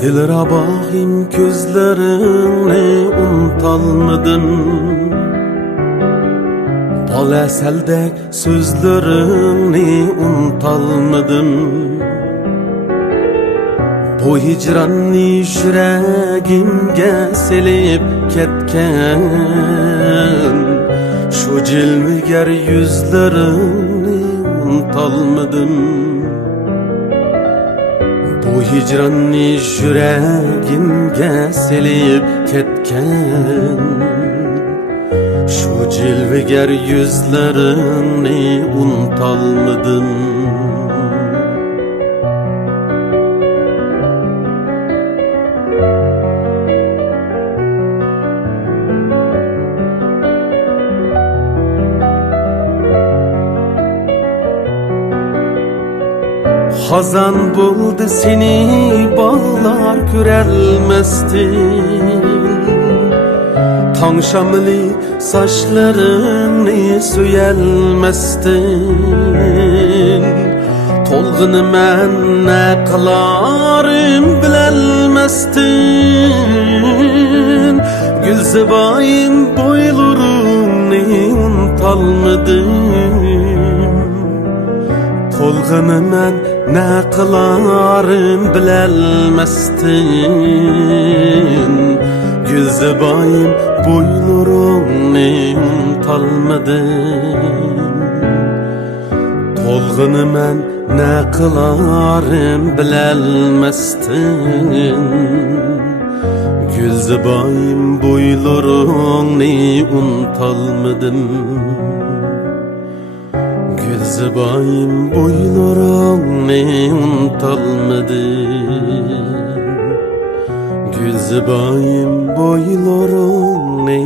Dilra bakayım gözlerini unutalmadım. Bal eseldek sözlerini unutalmadım. Bu hicranni yüreğimge silip ketken, şu cilmiger yüzlerini unutalmadım. Bu hicranni yüreğimge silip ketken, şu cilveger yüzlerini unutalmadım. Hazan buldu seni bağlar görelmestin. Tan şamlı saçlarını söyelmestin. Tolğunu men ne kılarım bilelmestin. Gülzebayın boylarını unutalmadım. Tolğunu men ne kılarım bilelmestin. Gülzebayım boylarını unutalmadım. Tolğunu men ne kılarım bilelmestin. Gülzebayım boylarını unutalmadım. Gülzebayım boylarını unutalmadım. Gülzebayım boylarını